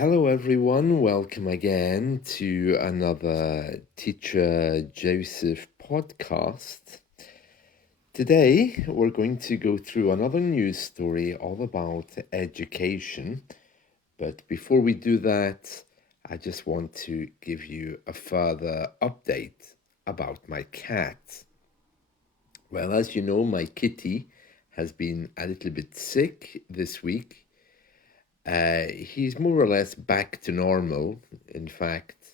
Hello, everyone. Welcome again to another Teacher Joseph podcast. Today, we're going to go through another news story all about education. But before we do that, I just want to give you a further update about my cat. Well, as you know, my kitty has been a little bit sick this week. He's more or less back to normal. In fact,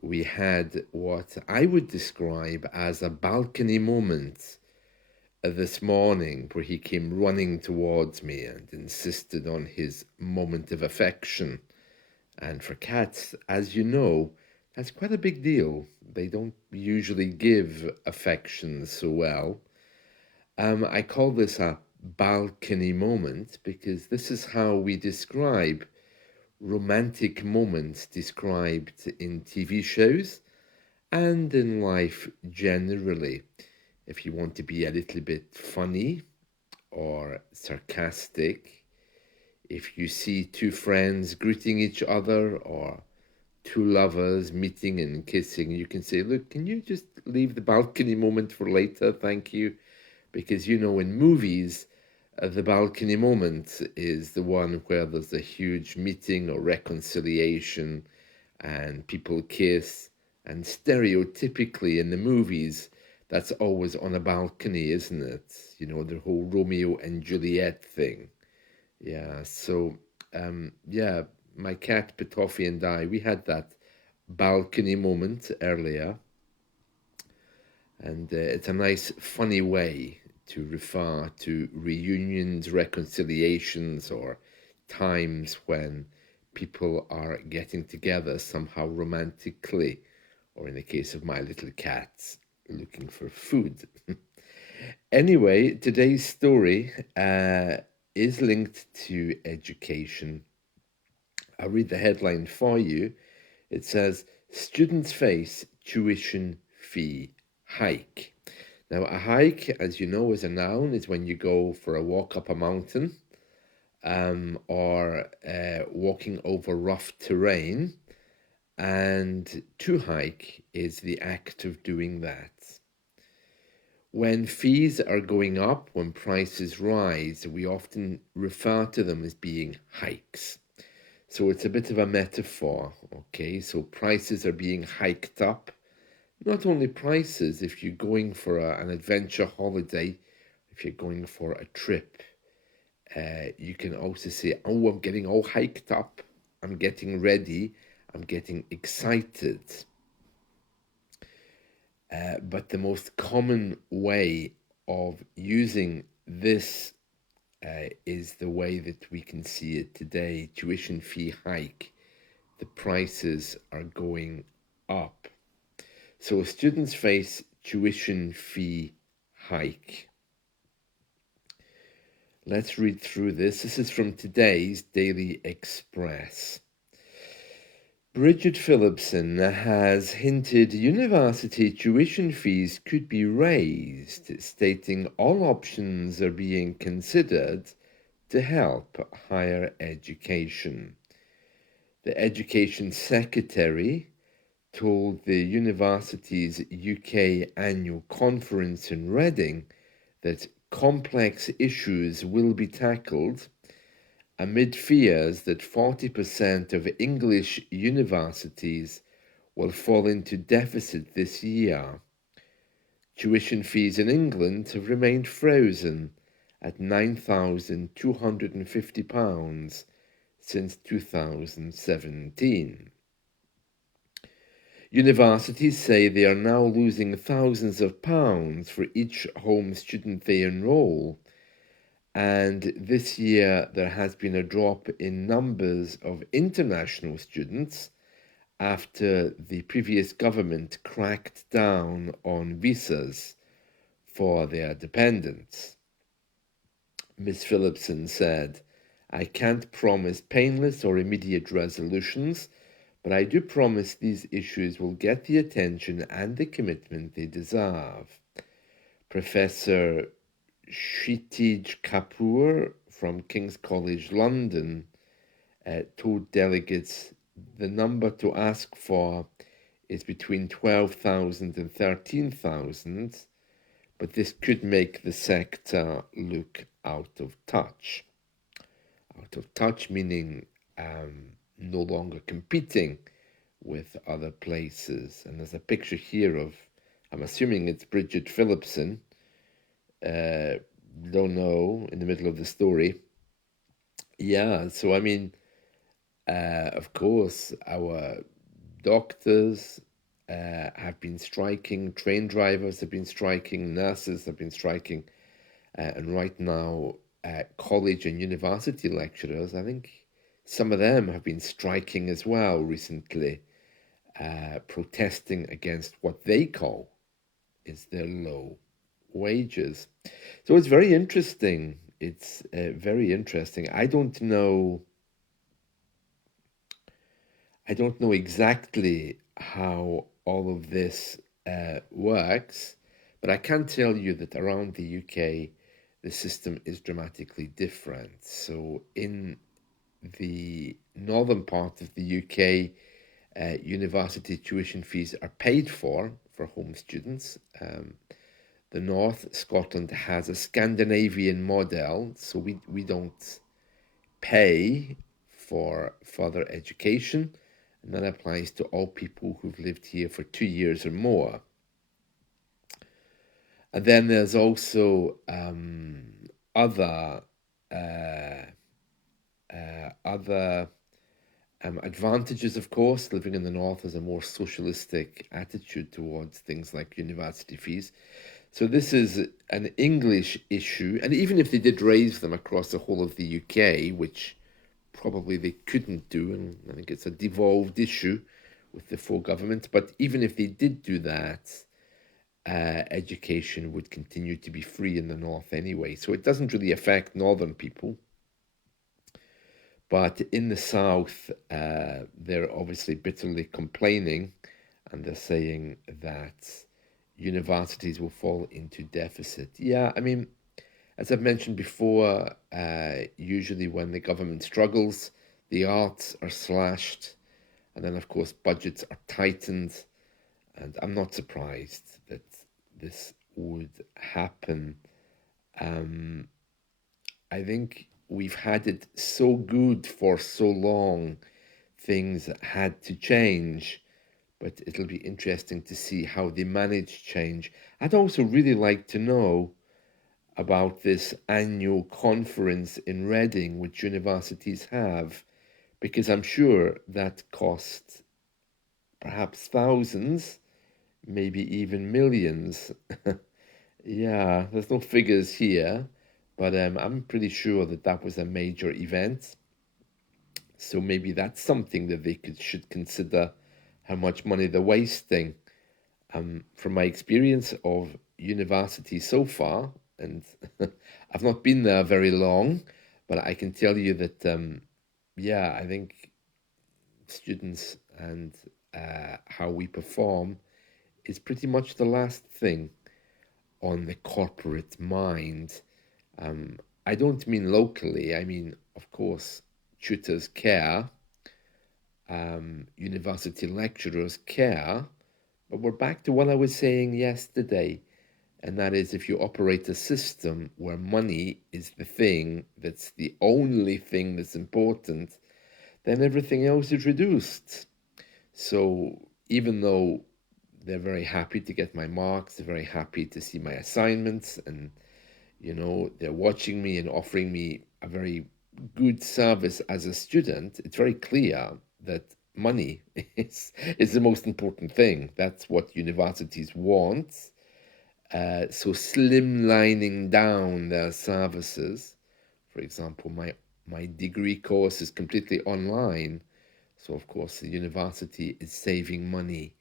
we had what I would describe as a balcony moment this morning where he came running towards me and insisted on his moment of affection. And for cats, as you know, that's quite a big deal. They don't usually give affection so well. I call this a balcony moment because this is how we describe romantic moments described in TV shows and in life generally. If you want to be a little bit funny or sarcastic, if you see two friends greeting each other or two lovers meeting and kissing, you can say, look, can you just leave the balcony moment for later? Thank you. Because, you know, in movies, the balcony moment is the one where there's a huge meeting or reconciliation and people kiss. And stereotypically in the movies, that's always on a balcony, isn't it? You know, the whole Romeo and Juliet thing. Yeah, so, my cat Pitoffy and I, we had that balcony moment earlier. And it's a nice, funny way to refer to reunions, reconciliations, or times when people are getting together somehow romantically, or in the case of my little cats, looking for food. Anyway, today's story is linked to education. I'll read the headline for you. It says, Students face tuition fee hike. Now, a hike, as you know, is a noun, is when you go for a walk up a mountain or walking over rough terrain. And to hike is the act of doing that. When fees are going up, when prices rise, we often refer to them as being hikes. So it's a bit of a metaphor, okay? So prices are being hiked up. Not only prices, if you're going for an adventure holiday, if you're going for a trip, you can also say, oh, I'm getting all hiked up. I'm getting ready. I'm getting excited. But the most common way of using this is the way that we can see it today. Tuition fee hike. The prices are going up. So students face tuition fee hike. Let's read through this. This is from today's Daily Express. Bridget Phillipson has hinted university tuition fees could be raised, stating all options are being considered to help higher education. The Education Secretary told the university's UK annual conference in Reading that complex issues will be tackled amid fears that 40% of English universities will fall into deficit this year. Tuition fees in England have remained frozen at £9,250 since 2017. Universities say they are now losing thousands of pounds for each home student they enroll, and this year there has been a drop in numbers of international students after the previous government cracked down on visas for their dependents. Ms. Phillipson said, I can't promise painless or immediate resolutions, but I do promise these issues will get the attention and the commitment they deserve. Professor Kshitij Kapoor from King's College London told delegates the number to ask for is between 12,000 and 13,000, but this could make the sector look out of touch. Out of touch meaning no longer competing with other places. And there's a picture here of, I'm assuming it's Bridget Phillipson, don't know, in the middle of the story. Yeah, so I mean, of course, our doctors have been striking, train drivers have been striking, nurses have been striking, and right now, college and university lecturers, I think some of them have been striking as well recently, protesting against what they call is their low wages. So it's very interesting. It's very interesting. I don't know exactly how all of this works, but I can tell you that around the UK, the system is dramatically different. So in the northern part of the UK, university tuition fees are paid for home students. The North, Scotland, has a Scandinavian model, so we don't pay for further education, and that applies to all people who've lived here for 2 years or more. And then there's also other advantages, of course. Living in the North has a more socialistic attitude towards things like university fees. So this is an English issue, and even if they did raise them across the whole of the UK, which probably they couldn't do, and I think it's a devolved issue with the full government, but even if they did do that, education would continue to be free in the North anyway. So it doesn't really affect Northern people. But in the South, they're obviously bitterly complaining, and they're saying that universities will fall into deficit. Yeah, I mean, as I've mentioned before, usually when the government struggles, the arts are slashed, and then, of course, budgets are tightened. And I'm not surprised that this would happen. I think we've had it so good for so long, things had to change, but it'll be interesting to see how they manage change. I'd also really like to know about this annual conference in Reading, which universities have, because I'm sure that costs perhaps thousands, maybe even millions. Yeah, there's no figures here, but I'm pretty sure that that was a major event. So maybe that's something that they should consider how much money they're wasting. From my experience of university so far, and I've not been there very long, but I can tell you that, yeah, I think students and how we perform is pretty much the last thing on the corporate mind. I don't mean locally, I mean, of course, tutors care, university lecturers care, but we're back to what I was saying yesterday, and that is if you operate a system where money is the thing that's the only thing that's important, then everything else is reduced. So even though they're very happy to get my marks, they're very happy to see my assignments, and they're watching me and offering me a very good service as a student, it's very clear that money is the most important thing. That's what universities want. So slimlining down their services. For example, my degree course is completely online. So of course the university is saving money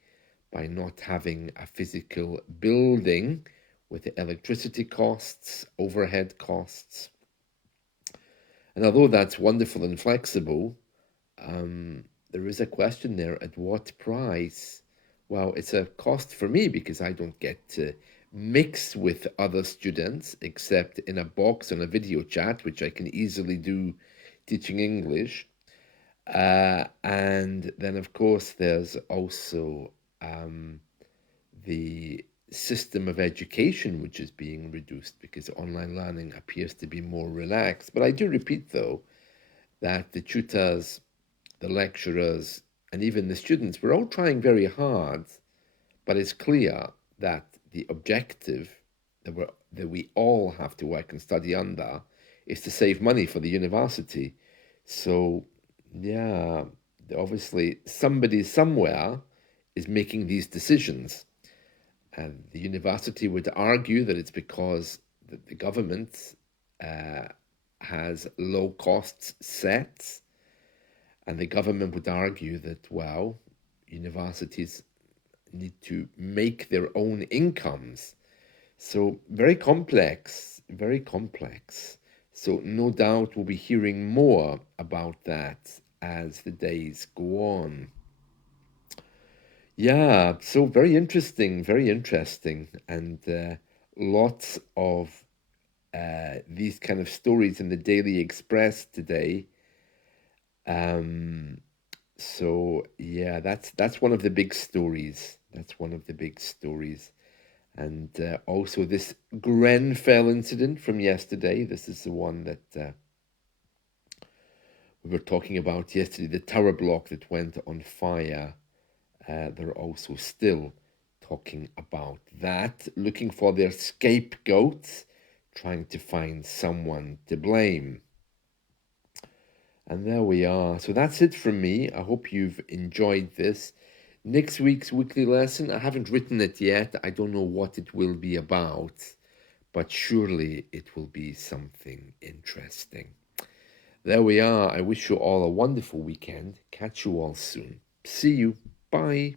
by not having a physical building with the electricity costs, overhead costs. And although that's wonderful and flexible, there is a question there, at what price? Well, it's a cost for me because I don't get to mix with other students except in a box on a video chat, which I can easily do teaching English. And then, of course, there's also the system of education which is being reduced because online learning appears to be more relaxed. But I do repeat, though, that the tutors, the lecturers, and even the students, we're all trying very hard, but it's clear that the objective that we all have to work and study under is to save money for the university. So, yeah, obviously somebody somewhere is making these decisions. And the university would argue that it's because the government has low costs set, and the government would argue that, well, universities need to make their own incomes. So very complex, very complex. So no doubt we'll be hearing more about that as the days go on. Yeah, so very interesting, and lots of these kind of stories in the Daily Express today. Um, so yeah, that's one of the big stories. That's one of the big stories. And also this Grenfell incident from yesterday. This is the one that we were talking about yesterday, the tower block that went on fire. They're also still talking about that, looking for their scapegoats, trying to find someone to blame. And there we are. So that's it from me. I hope you've enjoyed this. Next week's weekly lesson, I haven't written it yet. I don't know what it will be about, but surely it will be something interesting. There we are. I wish you all a wonderful weekend. Catch you all soon. See you. Bye.